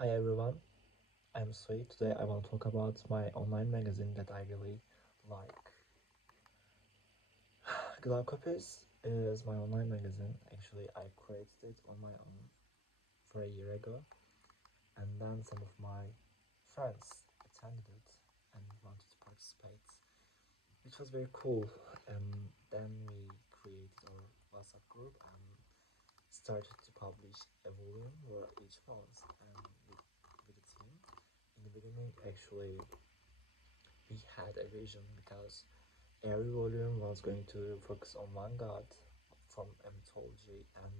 Hi everyone, I'm Sui. Today I want to talk about my online magazine that I really like. Glaucopis is my online magazine. Actually, I created it on my own for a year ago, and then some of my friends attended it and wanted to participate, which was very cool. Then we created our WhatsApp group and started to publish a volume for each month and with the team. In the beginning, actually, we had a vision because every volume was going to focus on one god from a mythology, and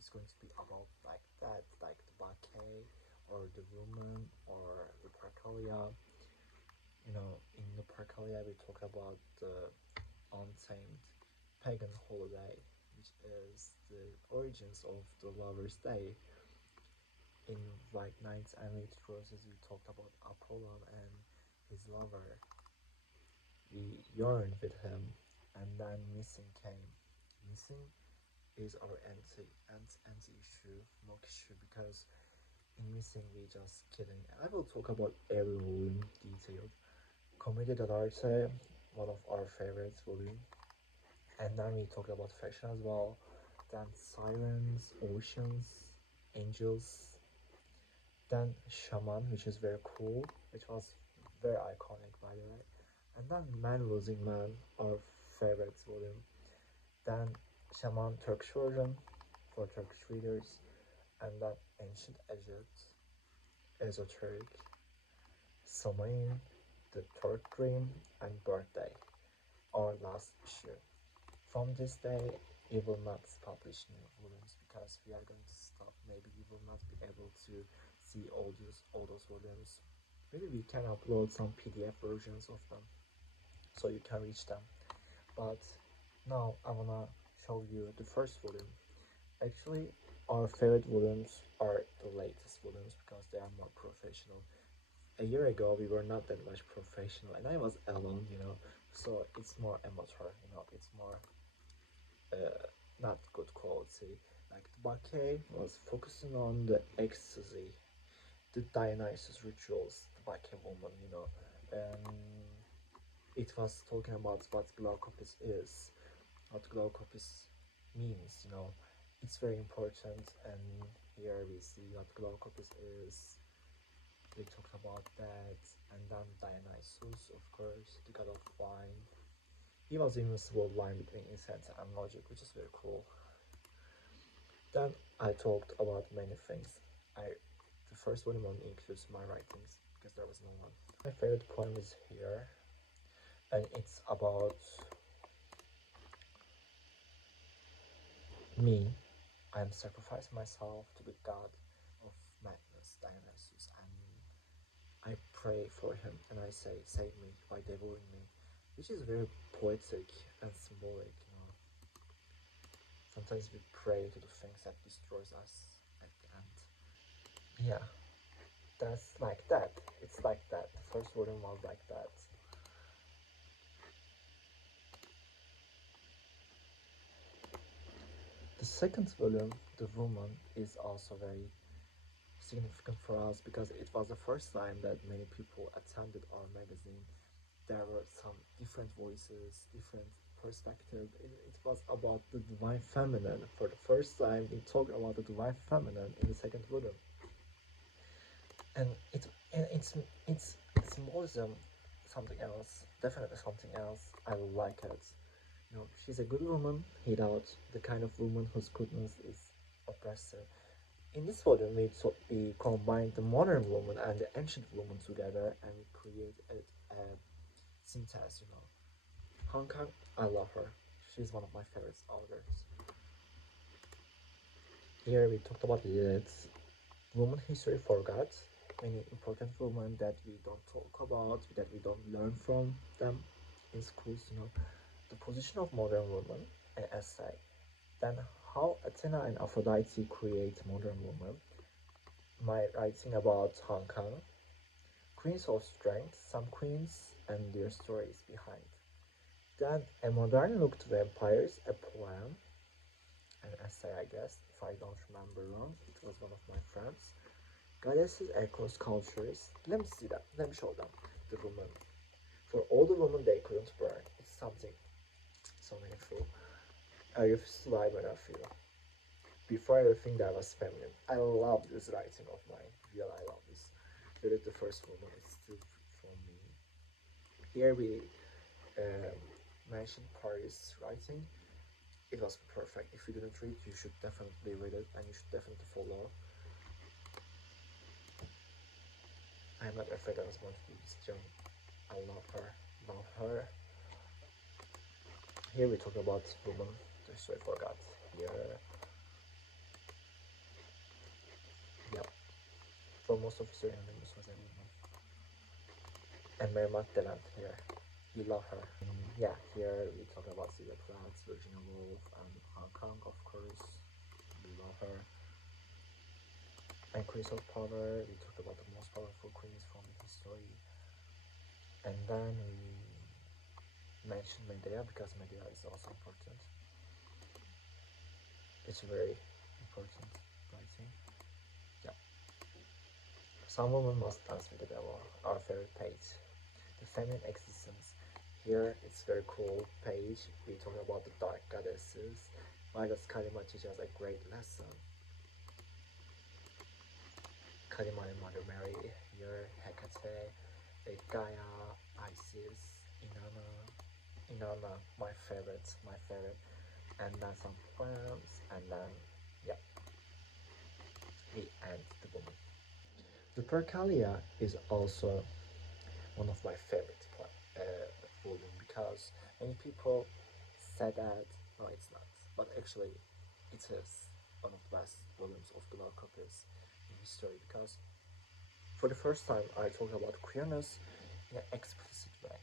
it's going to be about like that, like the Bacchae or the woman or the Parcalia. In the Parcalia we talk about the untamed pagan holiday, which is the origins of the Lover's Day. In White Knights and Lady Roses we talked about Apollon and his lover. We yearned with him, and then missing came. Missing is our anti issue, mock issue, because in missing we just kidding. I will talk about every volume detailed. Comedy dell'arte, one of our favorites volume, and then we talk about fashion as well. Then sirens, oceans, angels. Then shaman, which is very cool, which was very iconic by the way. And then Man Losing Man, our favorite volume. Then Shaman Turkish version for Turkish readers, and then Ancient Egypt, Esoteric, Samain, The Third Dream, and Birthday, our last issue. From this day, we will not publish new volumes because we are going to stop. Maybe we will not be able to see all those volumes. Maybe we can upload some PDF versions of them so you can reach them. But now I wanna show you the first volume. Actually, our favorite volumes are the latest volumes because they are more professional. A year ago, we were not that much professional, and I was alone, so it's more amateur, it's more not good quality. Like the Bacchae was focusing on the ecstasy, the Dionysus rituals, the Bacchae woman, and it was talking about what Glaucopis is, what Glaucopis means, it's very important. And here we see what Glaucopis is. We talked about that. And then Dionysus, of course, the god of wine. He was invincible line between incense and logic, which is very cool. Then I talked about many things. The first volume includes my writings because there was no one. My favorite poem is here, and it's about me. I am sacrificing myself to the god of madness, Dionysus, and I pray for him and I say, save me by devouring me, which is very poetic and symbolic. Sometimes we pray to the things that destroys us at the end. Yeah, that's like that. It's like that. The first volume was like that. The second volume, The Woman, is also very significant for us because it was the first time that many people attended our magazine. There were some different voices, different perspectives. It was about the divine feminine. For the first time, we talked about the divine feminine in the second volume, and it's symbolism, something else, definitely something else. I like it. She's a good woman without the kind of woman whose goodness is oppressive. In this volume, we combine the modern woman and the ancient woman together and we create a synthesis. Hong Kong, I love her. She's one of my favorite authors. Here we talked about Lilith, woman history forgot, many important women that we don't talk about, that we don't learn from them in schools. The position of modern woman, an essay. Then how Athena and Aphrodite create modern woman. My writing about Hong Kong, queens of strength, some queens and their stories behind. Then a modern look to vampires, a poem, an essay I guess, if I don't remember wrong, it was one of my friends. Goddesses across cultures. Let me see them. Let me show them. The woman. For all the women, they couldn't burn. It's something so meaningful. I refuse to lie when I feel. Before everything that was feminine. I love this writing of mine. Really, I love this. You're the first woman. It's still from me. Here we mentioned Paris writing. It was perfect. If you didn't read, you should definitely read it and you should definitely follow. I'm not afraid I was going to do this job. I love her. Love her. Here we talk about women. So I forgot. Here. Yep. For most of history, this was a woman. And Mary Magdalene here. You love her. Yeah, here we talk about Sylvia Plath, Virginia Woolf, and Hong Kong, of course. We love her. And Queens of Power, we talked about the most powerful queens from history. And then we mentioned Medea because Medea is also important. It's very important writing. Yeah. Some women must dance with the devil, our favorite page. The feminine existence. Here it's very cool page. We talk about the dark goddesses. Midas Kalima teaches us a great lesson. Kalima and Mother Mary here, Hecate, Gaia, Isis, Inanna, my favorite, and then some poems, and then yeah, we end the woman. The Percalia is also one of my favorite volume because many people said that no, it's not, but actually, it is one of the best volumes of Glaucopis in history because for the first time I talk about queerness in an explicit way.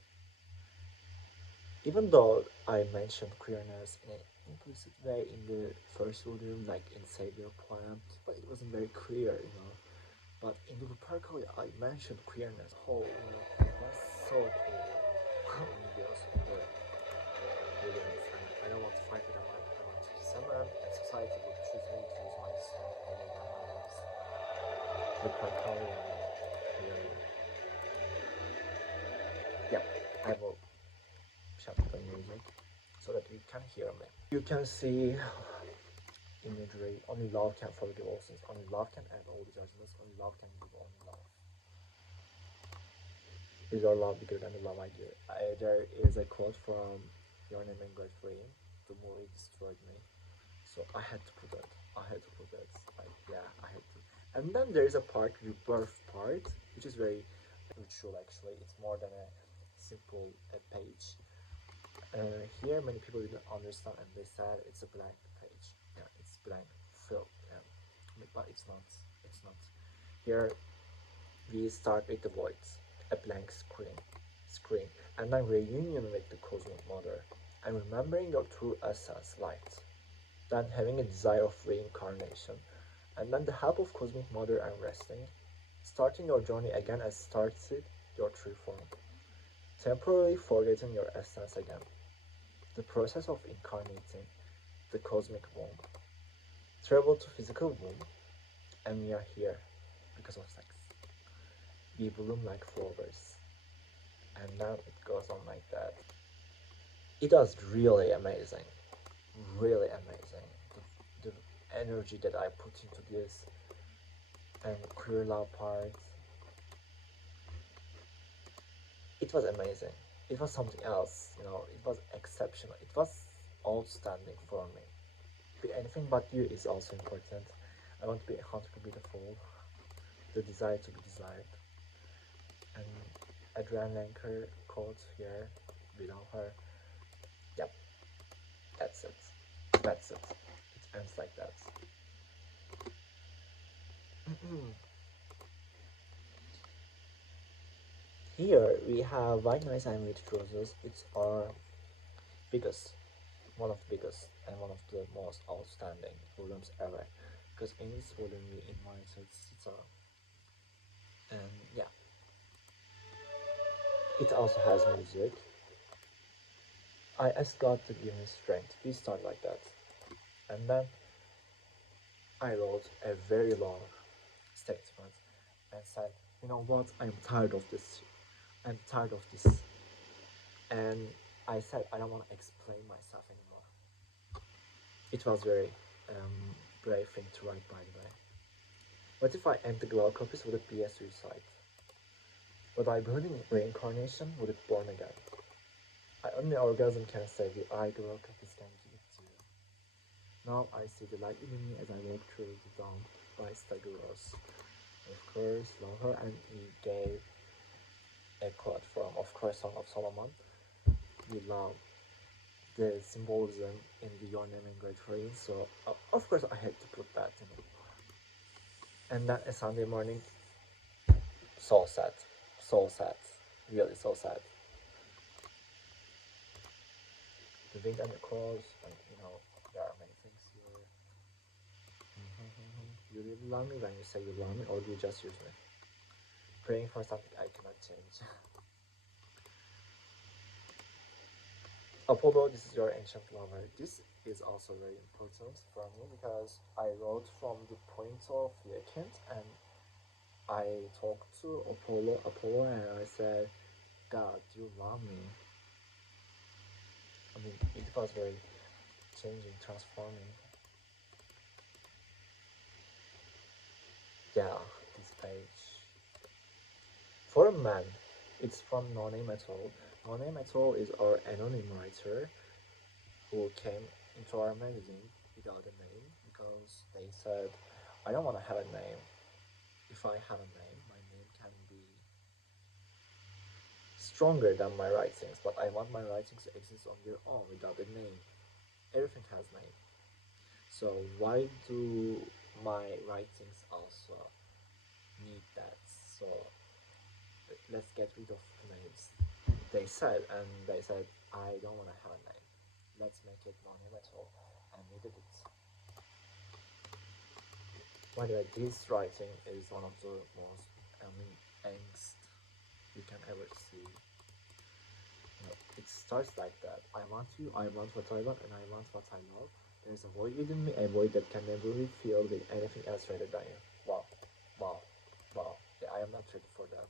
Even though I mentioned queerness in an implicit way in the first volume, like in Savior poem, but it wasn't very clear, you know. But in the Percoli, I mentioned queerness. Oh, you know, that's so cool. In the girls in the volumes, and I don't want to fight with them. I want to someone and society will choose me to use my strength over my lives. The Percoli, really. Yeah, I will shut the music so that you can hear me. You can see imagery. Only love can forgive all sins. Only love can end all the judgments. Only love can give only love. Is our love bigger than the love I give? There is a quote from Your Name in Great Flame. The movie destroyed me, so I had to put that. Like, yeah, I had to. And then there is a part, rebirth part, which is very ritual. Actually, it's more than a simple page. Here, many people didn't understand, and they said it's a blank page. Yeah, it's blank, filled. Yeah, but it's not. It's not. Here, we start with the void, a blank screen, and then reunion with the cosmic mother, and remembering your true essence, light. Then having a desire of reincarnation, and then the help of cosmic mother and resting, starting your journey again as started your true form, temporarily forgetting your essence again. The process of incarnating the cosmic womb, travel to physical womb, and we are here because of sex. We bloom like flowers, and then it goes on like that. It was really amazing, really amazing. The energy that I put into this and queer love part, it was amazing. It was something else, you know. It was exceptional. It was outstanding for me. Anything but you is also important. I want to be 100% beautiful. The desire to be desired. And Adrienne Lenker quote here below her. Yep, that's it. That's it. It ends like that. Here we have White Noise and Red Roses. It's our biggest, one of the biggest, and one of the most outstanding volumes ever. Because in this volume we invited Sita, and yeah, it also has music. I asked God to give me strength. We start like that, and then I wrote a very long statement and said, you know what, I'm tired of this. I'm tired of this. And I said, I don't want to explain myself anymore. It was very brave thing to write, by the way. What if I end the Glaucopis, would it be a suicide? But I believe in reincarnation, would it born again? I only orgasm can save you, I Glaucopis can give it to you. Now I see the light in me as I walk through the dawn by Staguros. Of course, love her, and he gave a quote from, of course, Song of Solomon. We love the symbolism in the Your Name in Great Rain, so of course I had to put that in. And then a Sunday morning, so sad, really so sad. The wind and the crows, and you know, there are many things here. You really love me when you say you love me, or do you just use me? Praying for something I cannot change. Apollo, this is your ancient lover. This is also very important for me because I wrote from the point of Yakint, and I talked to Apollo, and I said, God, you love me. I mean, it was very changing, transforming. Yeah, this page. For a man, it's from No Name At All. No Name At All is our anonymous writer who came into our magazine without a name because they said, I don't want to have a name. If I have a name, my name can be stronger than my writings, but I want my writings to exist on their own without a name. Everything has name. So why do my writings also need that? So let's get rid of names. They said, I don't want to have a name. Let's make it no name at all. And we did it. By the way, this writing is one of the most angst you can ever see. You know, it starts like that. I want you, I want what I want, and I want what I love. There's a void within me, a void that can never be filled with anything else rather than you. Wow, wow, wow. Yeah, I am not ready for that.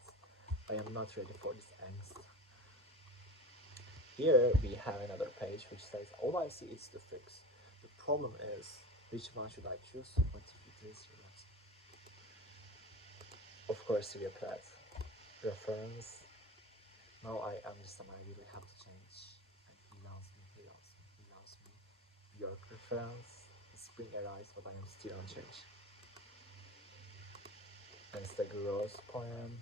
I am not ready for this angst. Here we have another page which says, all I see is the fix. The problem is, which one should I choose? What if it is yours? Of course, Sylvia Plath. Reference. Now I understand I really have to change. And he loves me, he loves me, he loves me. Björk reference. Spring arrives, but I am still unchanged. And it's the gross poem.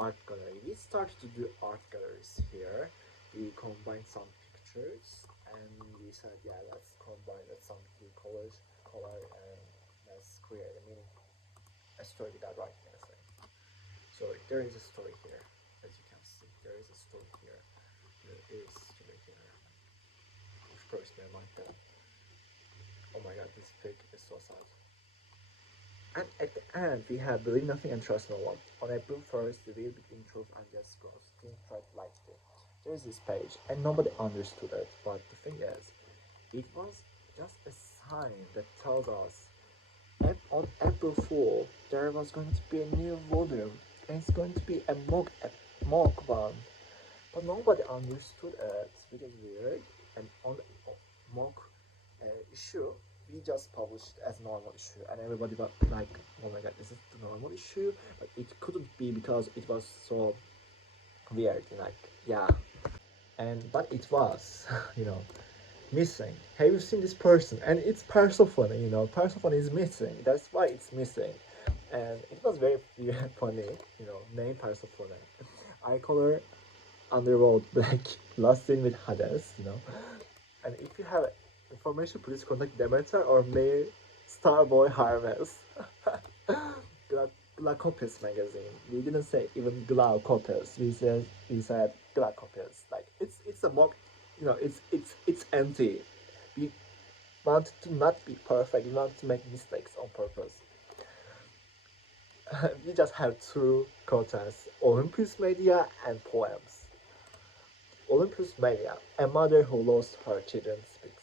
Art gallery. We started to do art galleries here. We combined some pictures and we said, yeah, let's combine some color and let's create a meaning, a story without writing anything. So there is a story here, as you can see. There is a story here. There is a story here. Of course, never mind that. Oh my god, this pic is so sad. And at the end, we have believe nothing and trust no one. On April 1st, the veil between truth and just grows. Think right lightly. There is this page, and nobody understood it. But the thing is, it was just a sign that told us on April Fool there was going to be a new volume, and it's going to be a mock one. But nobody understood it, which is weird. And on the mock issue, we just published as normal issue, and everybody was like, oh my god, this is the normal issue, but it couldn't be because it was so weird, like, yeah. But it was you know, missing. Have you seen this person? And it's Persephone, you know, Persephone is missing, that's why it's missing. And it was very funny, you know, name Persephone. I call her Underworld Black, last seen with Hades, you know. And if you have information, please contact Demeter or mail Starboy Harvest. Glaucopis magazine. We didn't say even Glaucopis. We said Glaucopis. Like it's a mock, you know. It's empty. We want to not be perfect. We want to make mistakes on purpose. We just have two contents: Olympus Media and poems. Olympus Media, a mother who lost her children speaks.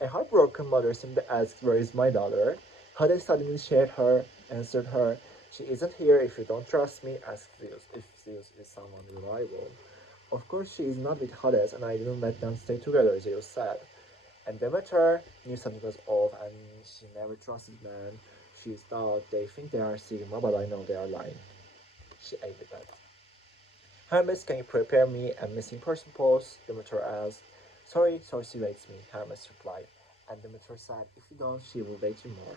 A heartbroken mother simply asked, where is my daughter? Hades suddenly answered her, She isn't here. If you don't trust me, ask Zeus. If Zeus is someone reliable. Of course, she is not with Hades, and I didn't let them stay together, Zeus said. And Demeter knew something was off, and she never trusted men. She thought they think they are Sigma, but I know they are lying. She ate that. Hermes, can you prepare me a missing person pose? Demeter asked. Sorry, Circe waits me, Hermes replied. And Demeter said, if you don't, she will wait you more.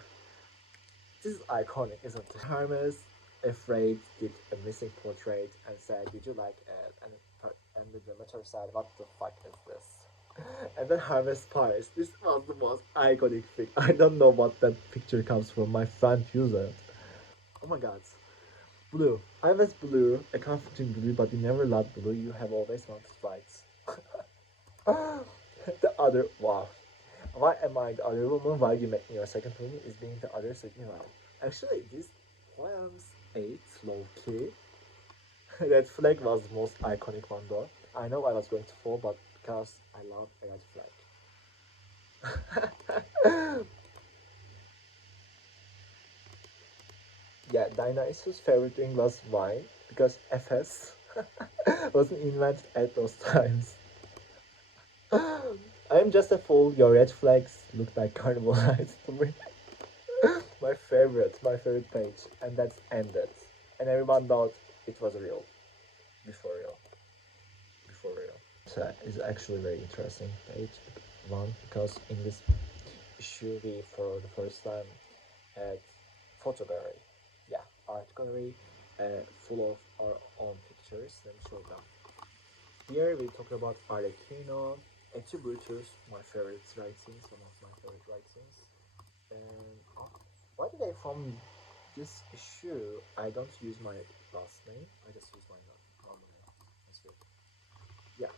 This is iconic, isn't it? Hermes, afraid, did a missing portrait and said, did you like it? And the Demeter said, what the fuck is this? And then Hermes pies. This was the most iconic thing. I don't know what that picture comes from. My friend used it. Oh my god. Blue. I was blue, a comforting blue, but you never loved blue. You have always wanted whites. The other, wow. Why am I the other woman? Why you make me your second woman is being the other second well. Actually, this poems 8 low key. Red flag was the most iconic one though. I know I was going to fall, but because I love a red flag. Yeah, Dionysus' favorite drink was wine because FS wasn't invented at those times. I'm just a fool. Your red flags look like carnival lights to me. My favorite page, and that's ended. And everyone thought it was real, before real, before real. So it's actually very interesting page one because in this issue we for the first time had photo gallery, yeah, art gallery, full of our own pictures. Let me show them. Here we talk about Arlecchino, Etubrutus, my favorite writings, one of my favorite writings. And why did I from this issue? I don't use my last name. I just use my normal name. That's good. Yeah.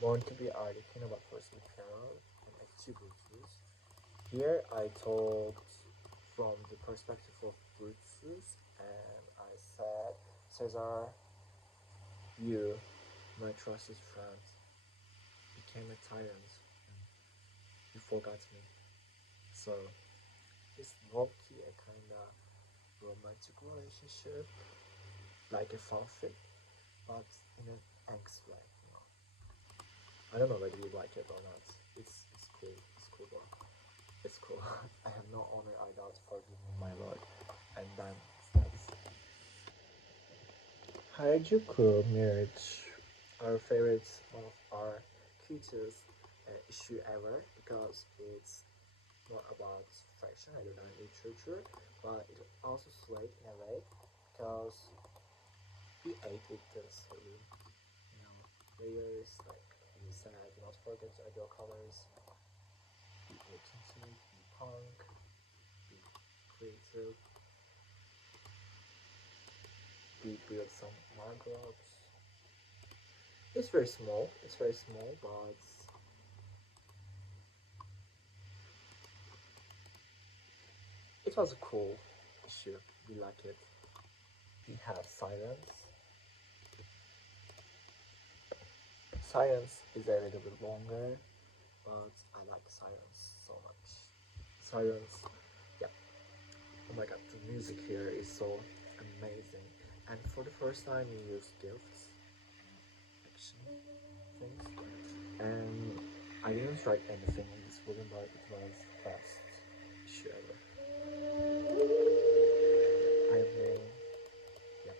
Born to be Arlecchino, but first with Carol and Etubrutus. Here I talked from the perspective of Brutus, and I said, Caesar, you, my trusted friend, became a tyrant. You forgot me. So it's low-key a kind of romantic relationship, like a fanfic, but in an angst way. You know. I don't know whether you like it or not. It's cool. It's cool, bro. It's cool. I have no honor, I doubt, forgive me, my lord. And then that's Harajuku marriage, our favorite, one of our cutest issue ever because it's not about fashion rather than literature, but it also sweet in a way because we ate with this, you know, layers like we said, do not forget to add your colors, be authentic, be punk, be creative, we build some margobs. It's very small, but it was a cool issue. We like it. We have silence. Silence is a little bit longer, but I like silence so much. Silence, yeah. Oh my god, the music here is so amazing. And for the first time, we use gifts, action things, and I didn't write anything in this volume, but it was best issue ever. I mean, yeah.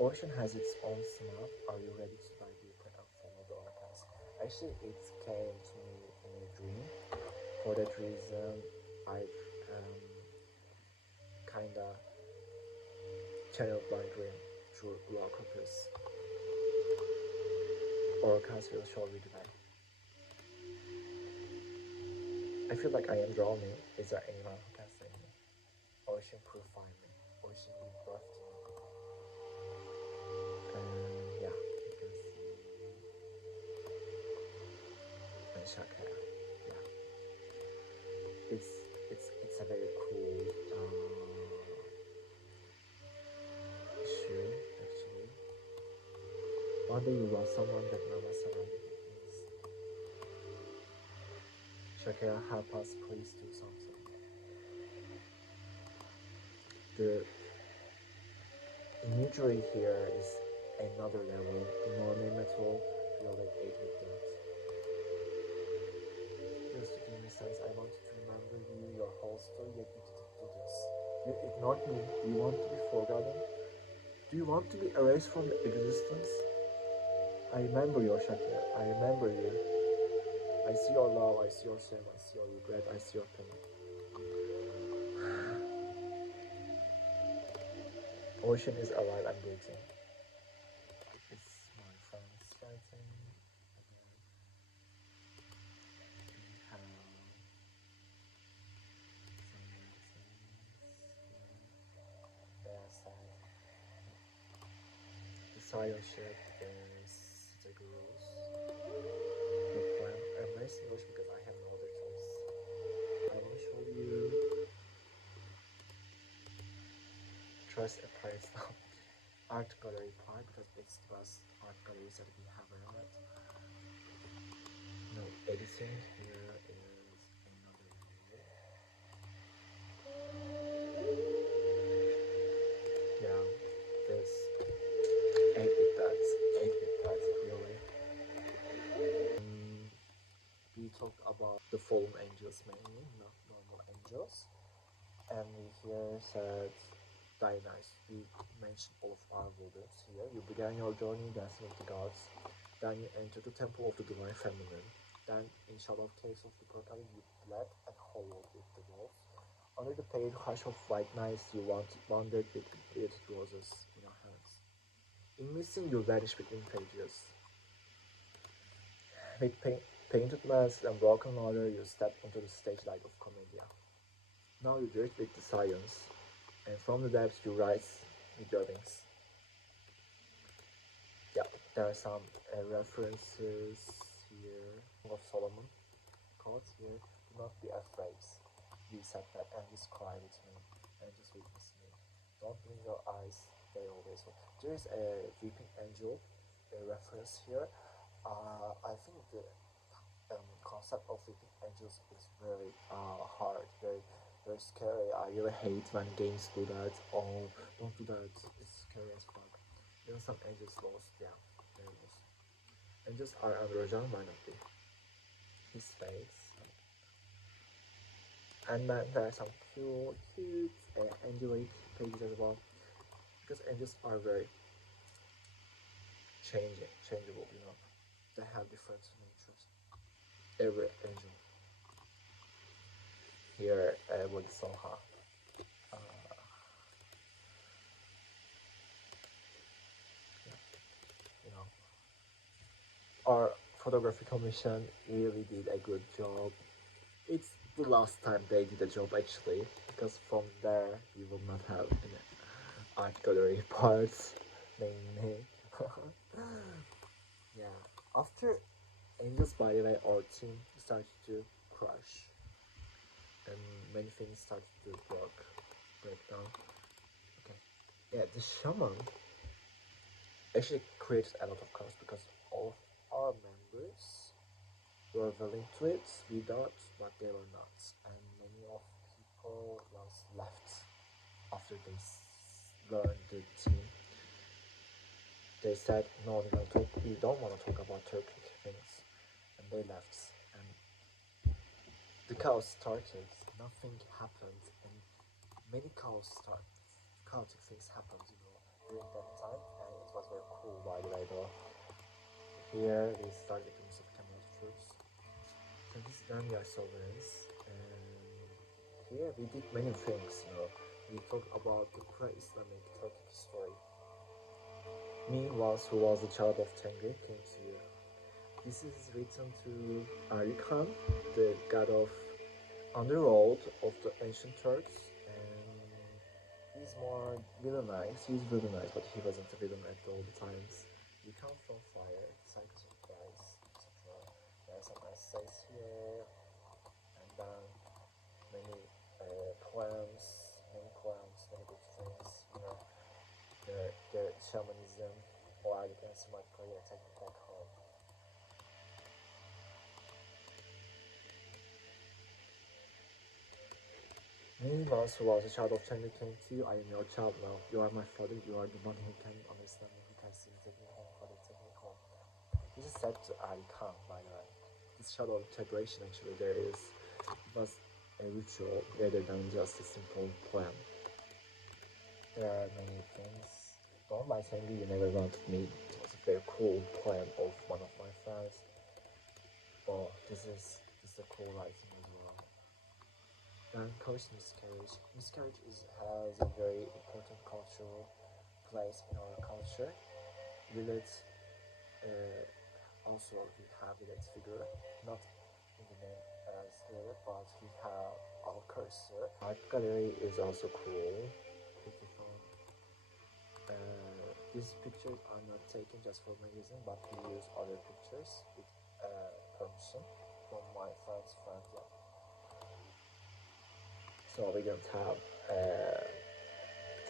Ocean has its own snap. Are you ready to dive deeper and follow the orcas? Actually, it came to me in a dream. For that reason, I kinda channeled my dream through Glaucopis. Orcas will show me today. I feel like I am drowning. Is there anyone who can save me? Ocean purify me. Ocean give birth to me. And yeah, you can see. And Shaka. Yeah. It's a very cool issue actually. One day you lost someone that Mama surrounded with means. Shakira, help us, please do something. The imagery here is another level. Normal metal, really 8-bit that. Just to give me sense, I wanted to remember you, your whole story, yet you didn't do this. You ignored me. Do you want to be forgotten? Do you want to be erased from the existence? I remember your Shakir. I remember you. I see your love, I see your shame, I see your regret, I see your pain. Ocean is alive and breathing. It's my friend's writing. Again, we have some magazines. They are sad. The science ship is the girls. The plan. I'm nice English because I have no other choice. I will show you Trust a Price now. Art gallery part because it's the best art galleries that we have around it. No editing. Here is another layer. Yeah, this 8-bit dots, 8-bit dots really. We talked about the fallen angels mainly, not normal angels. And we here said Dionysus. We mentioned all of our buildings here. You began your journey dancing with the gods. Then you entered the temple of the divine feminine. Then in shadow caves of the portal you bled and hollowed with the walls. Under the pale hush of white nights you wandered with bearded roses in your hands. In missing you vanished between pages. With painted masks and broken order you stepped onto the stage light of Commedia. Now you drift with the science, and from the depths you rise with your wings. Yeah, there are some references here of Solomon. Quotes here, do not be afraid. We said that and just cry with me and just witness me. Don't blink your eyes, they always will. There is a weeping angel, a reference here. I think the concept of weeping angels is very hard, very scary. I really hate when games do that. Oh, don't do that. It's scary as fuck. You know, some angels lost. Yeah, they're lost. Angels are androgen, might not be. His face. And then there are some cute angelic pages as well. Because angels are very changeable, you know. They have different natures. Every angel. Here with Soha. You know, our photography commission really did a good job. It's the last time they did a job actually, because from there you will not have any art gallery parts. Mainly. Yeah. After Angels, by the way, our team started to crash, and many things started to break down. Okay. Yeah, the shaman actually created a lot of chaos because all of our members were willing to it, we don't, but they were not. And many of people was left after they learned the team. They said, no, we don't want to talk about Turkic things. And they left. And the chaos started, nothing happened, and many chaotic things happened, you know, during that time, and it was very cool, by the way, though. Here we started doing some camera troops. So this is Danya Sovereigns, and here we did many things, you know. We talked about the pre-Islamic Turkic story. Me who was the child of Tengri, came to you. This is written to Arikan, the god of underworld of the ancient Turks, and he's more villainized. He's villainized, but he wasn't a villain at all the times. You come from fire, cycles of Christ, etc. There are some essays here, and then many poems, many good things. You know, the shamanism, or you can see my prayer, take it back home. Me once who was a child of Chinese came to you, I am your child now. You are my father, you are the one who can understand me, who can see me, take me home, father, take me home. This is said to Ali Khan, by the way. This shadow of separation actually it was a ritual rather than just a simple poem. There are many things. Don't by saying you never wanted me. It was a very cool poem of one of my friends. Oh, this is a cool writing as well. Then course miscarriage. Miscarriage has a very important cultural place in our culture. Village also we have village figure, not in the name as Lilith, but we have our cursor. Art gallery is also cool, beautiful. These pictures are not taken just for magazine, but we use other pictures with permission from my friend's friend. Yeah. So we don't have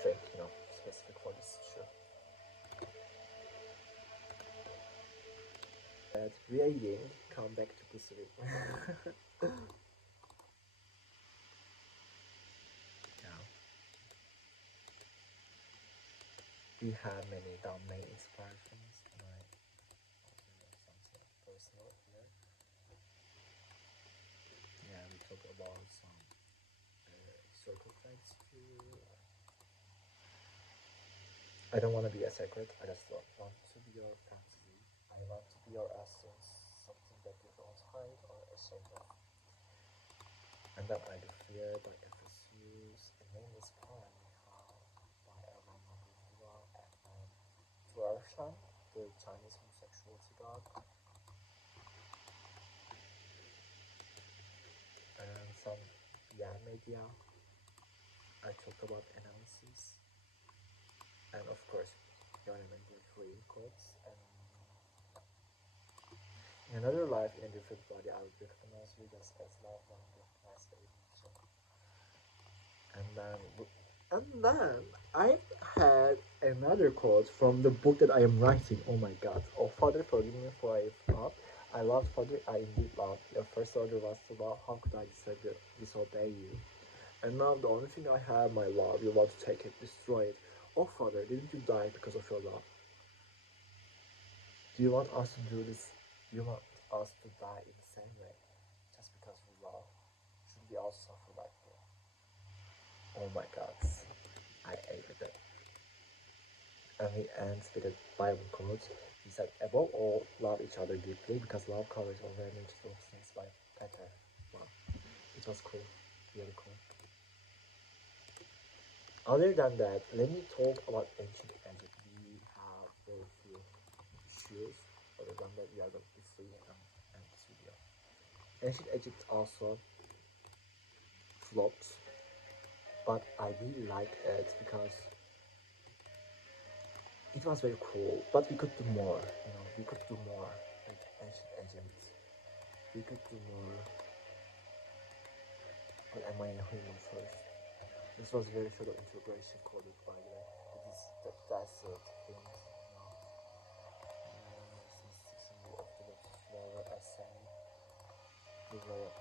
thing, specific for this show. At reading, come back to Pacific. Yeah. We have many domain inspirations, and I something personal here. Yeah, we talk about some historical facts too. I don't want to be a secret. I just want to be your fantasy. I want to be your essence, something that you don't hide or ashamed of. And then I do fear by Ephesus, a nameless poem we have by Erwan Mabudua, and then Tuarshan, the Chinese homosexuality god, and some media. I talked about analysis, and of course, you remember free quotes. And in another life, in a different body, I would recognize you just as love, one recognize evolution. And then I had another quote from the book that I am writing. Oh my God! Oh Father, forgive me for I thought. I loved Father. I indeed loved. Your first order was to love. How could I disobey you? And now the only thing I have, my love, you want to take it, destroy it. Oh Father, didn't you die because of your love? Do you want us to do this? Do you want us to die in the same way, just because we love? Should we all suffer like that? Oh my God, I ate with it. And he ends with a Bible quote. He said, above all, love each other deeply, because love covers all remedies of sins by Peter. Wow, it was cool, really cool. Other than that, let me talk about ancient Egypt. We have very few issues. Other than that, we are going to be free and end this video. Ancient Egypt also flopped, but I really like it because it was very cool. But we could do more. We could do more with ancient Egypt. We could do more. But am I a human first? This was very short of integration coded, by the way. It is the desert things, since 600 of the flower essay. The way of,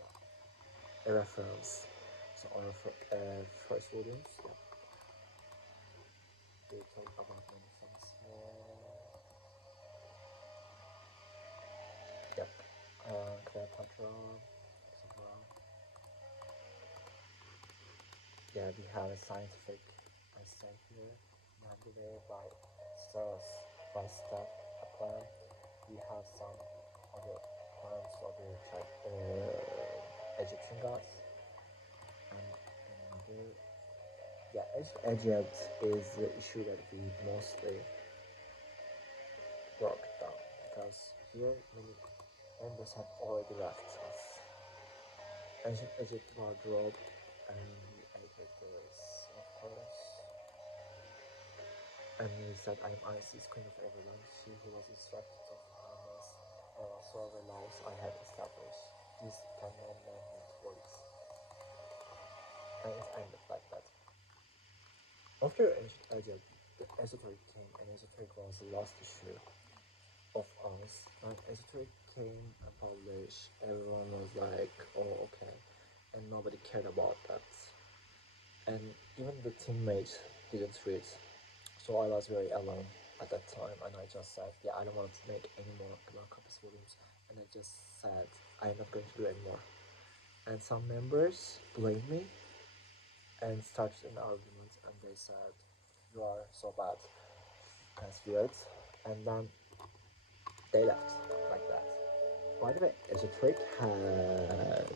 yeah, a reference. So our first volumes, yeah. They talk about many things here. Yep. Cleopatra, etc. Yeah, we have a scientific essay here. Mandalay by stars by step a plan. We have some other plans, other Egyptian gods, and another. Yeah, Egypt is the issue that we mostly broke down because here many members have already left us. Ancient Egypt wardrobe, and we entered the race, of course. And he said, I am Isis, queen of Everland, she who was instructed of Hermes, and also the laws I had established. These can no man meet words. And it ended like that. After ancient Egypt, the esoteric came, and esoteric was the last issue of us. When esoteric came and published, everyone was like, oh, okay. cared about that, and even the teammates didn't read. So I was very alone at that time, and I just said, yeah, I don't want to make any more Glaucopis volumes, and I just said, I'm not going to do anymore. And some members blamed me and started an argument, and they said, you are so bad, that's weird, and then they left like that. By the way, Esoteric had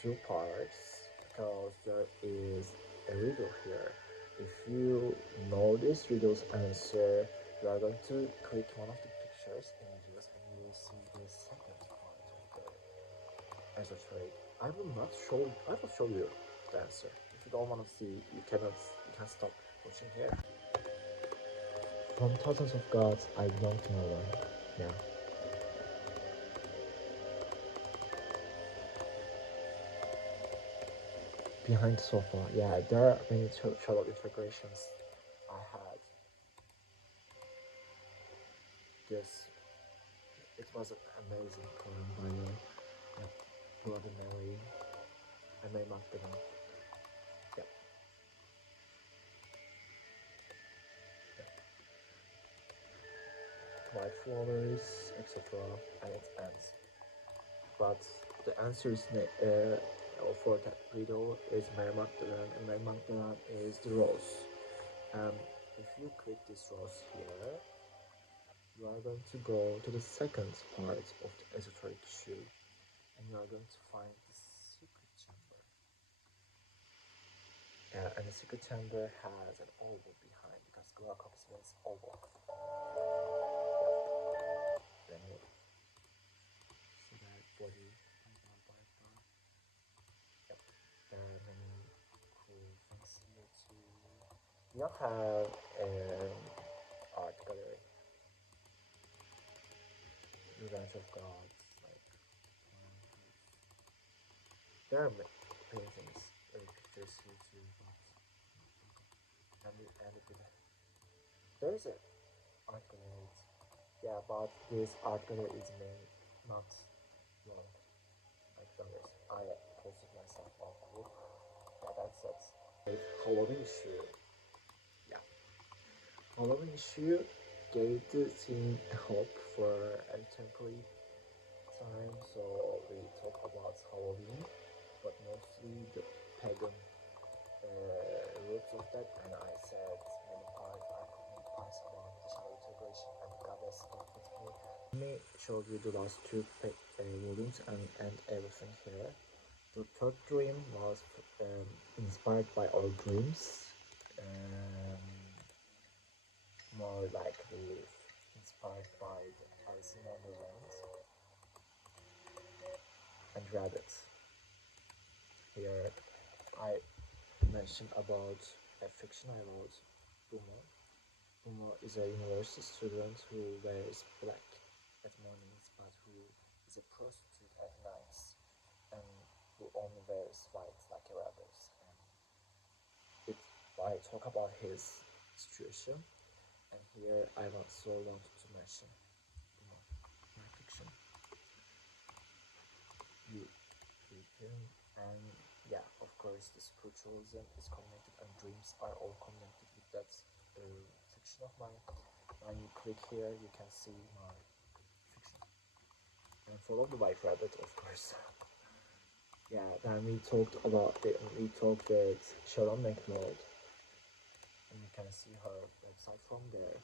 two parts because there is a riddle here. If you know this riddle's answer, you are going to click one of the pictures, images, and you will see the second part of the esoteric. I will show you the answer. If you don't want to see, you can stop watching here. From thousands of gods, I don't know one. Yeah. Behind the sofa, yeah, there are many shallow integrations I had. This, it was an amazing poem by Bloody Mary and Mary Magdalene. Yeah. White flowers, etc. and it ends. But the answer is for that riddle is Mary Magdalene, and Mary Magdalene is the rose. If you click this rose here, you are going to go to the second part of the esoteric shoe, and you are going to find the secret chamber. And the secret chamber has an oval behind, because Glaucopis means oval. Let me see that body. Yep. There are many cool things here too. We don't have an art gallery. Revenge of Gods, like there are paintings, pictures here too, but there is an art gallery. Yeah, but this art gallery is not long like others. I posted myself on group. Yeah, that's it. Halloween shoe. Yeah, Halloween shoe gave the team hope for a temporary time, so we talk about Halloween, but mostly the pagan roots of that, and I said many parts, I could make parts about the shadow integration and the goddess of me. Let me show you the last two volumes and everything here. The third dream was inspired by our dreams, more likely inspired by the Alice in Wonderland and rabbits. Here I mentioned about a fiction I wrote, Boomer. Boomer is a university student who wears black at mornings, but who is a prostitute at nights, and who only wears white like a rabbit. And I talk about his situation, and here I also wanted to mention Boomer, my fiction. You read him, and yeah, of course, the spiritualism is connected, and dreams are all connected with that fiction of mine. When you click here, you can see my fiction. And follow the white rabbit, of course. Yeah, then we talked with Sharon McLeod, and you can see her website from there.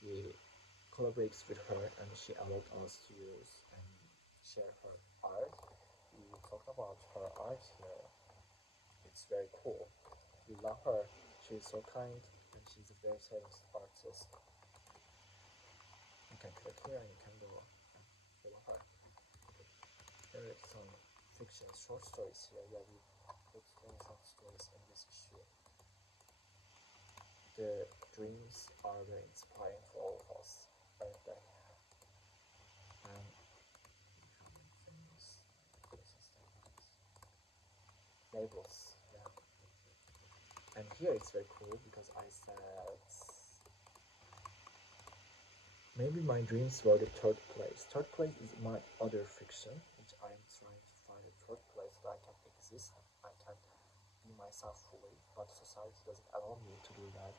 We collaborates with her, and she allowed us to use and share her art. We talked about her art here. It's very cool. We love her. She's so kind, and she's a very famous artist. You can click here and you can go and follow her. There is some fiction, short stories here where we put many short stories in this issue. The dreams are very inspiring for all of us, aren't they? And labels, yeah. And here it's very cool because I said maybe my dreams were the third place. Third place is my other fiction, which I am trying to find a third place that I can exist. I myself fully, but society doesn't allow me to do that.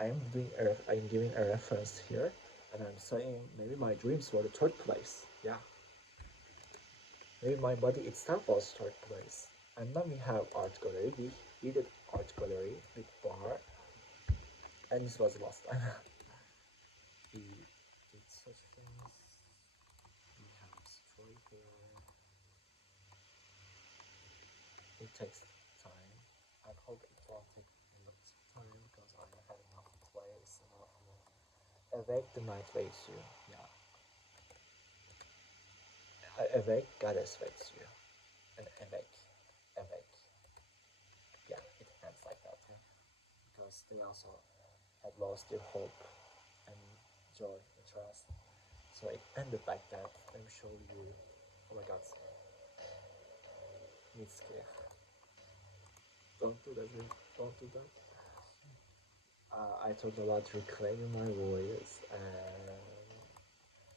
I'm giving a reference here, and I'm saying maybe my dreams were the third place. Yeah, maybe my body itself was third place. And then we have art gallery. We did art gallery with bar, and this was the last time. We did such things. We have story here. It takes time. I hope it won't take a lot of time because I have enough place, enough room. Awake the night waits you. Yeah. Awake goddess waits you. And awake. Yeah, it ends like that. Yeah? Because they also had lost their hope and joy and trust. So it ended like that. Let me show you. Oh my god. It's clear. Don't do that, man. Don't do that. I talked about reclaiming my voice, and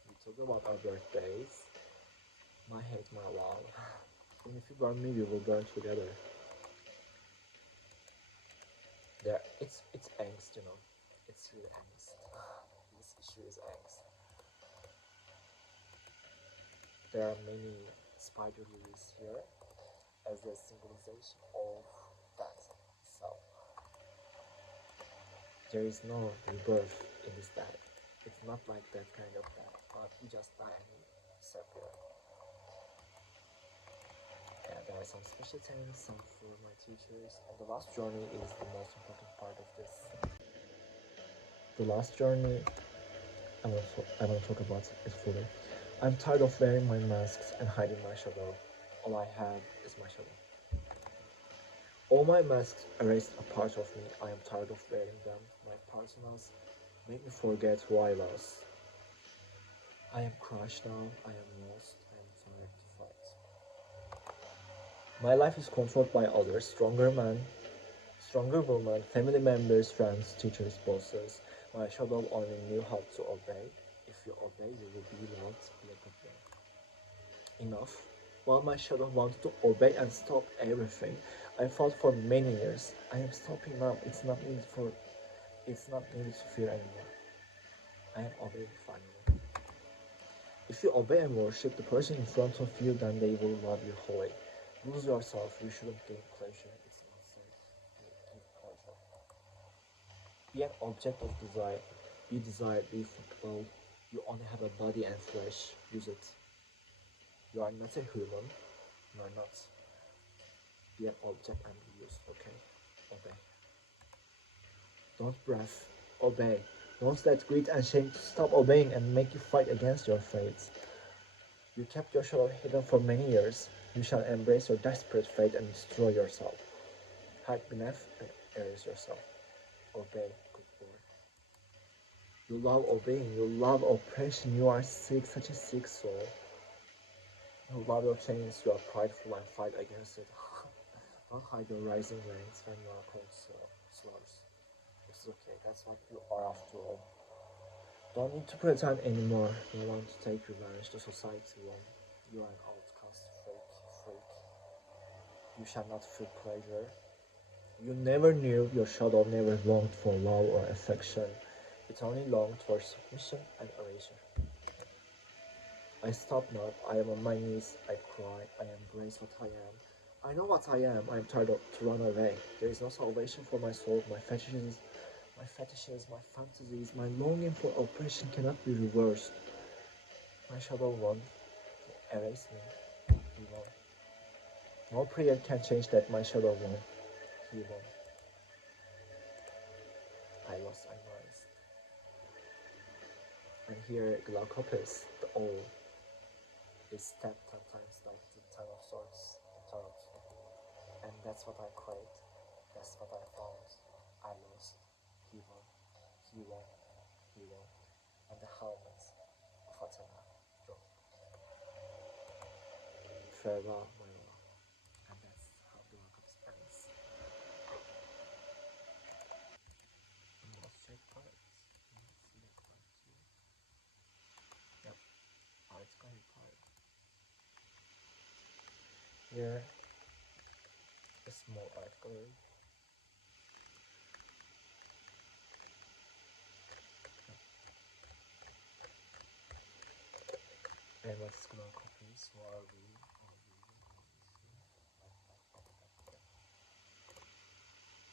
we talked about our birthdays, my hate, my love. And if you burn me, we will burn together. It's angst, you know. It's really angst. This issue is angst. There are many spider lilies here as a symbolization of that. So there is no rebirth in this death. It's not like that kind of death, but you just die and you disappear. Yeah, there are some special things, some for my teachers, and the last journey is the most important part of this. The last journey, I want to talk about it fully. I'm tired of wearing my masks and hiding my shadow. All I have is my shadow. All my masks erased a part of me. I am tired of wearing them. My personas make me forget who I was. I am crushed now. I am lost. I am tired to fight. My life is controlled by others, stronger men, stronger women, family members, friends, teachers, bosses. My shadow only knew how to obey. If you obey, you will be loved. Be a good man. Enough. While my shadow wanted to obey and stop everything, I fought for many years. I am stopping now. It's not needed to fear anymore. I am obeying finally. If you obey and worship the person in front of you, then they will love you wholly. Lose yourself. You shouldn't gain pleasure. It's not safe. Give pleasure. Be an object of desire. Be desired. Be fulfilled. You only have a body and flesh. Use it. You are not a human. You are not. Be an object and be used. Okay? Obey. Don't breath. Obey. Don't let greed and shame stop obeying and make you fight against your fates. You kept your shadow hidden for many years. You shall embrace your desperate fate and destroy yourself. Hide beneath and erase yourself. Obey, good boy. You love obeying. You love oppression. You are sick, such a sick soul. You love your chains. You are prideful and fight against it. Don't hide your rising ranks when you are called slurs. It's okay. That's what you are after all. Don't need to pretend anymore. You want to take revenge. The society won't. You are an outcast, freak. You shall not feel pleasure. You never knew your shadow never longed for love or affection. It only longed for submission and erasure. I stop now. I am on my knees. I cry. I embrace what I am. I know what I am. I am tired to run away. There is no salvation for my soul. My fetishes, my fantasies, my longing for oppression cannot be reversed. My shadow won't erase me. He won't. No prayer can change that. My shadow won't. He won't. I lost, I rise. And here Glaucopis, the old, is stabbed 10 times like the Ten of Swords, the Tarot. And that's what I craved. That's what I found. I lost. He won. He won. He won. And the helmet of Athena dropped. Farewell, my love. And that's how Glaucopis ends. And let's check part. Let's see that part too. Yep. It's going part. Here a small art gallery. And what's Glaucopis? Who are we?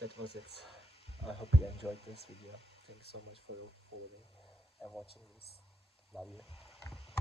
That was it. I hope you enjoyed this video. Thanks so much for following and watching this. Love you.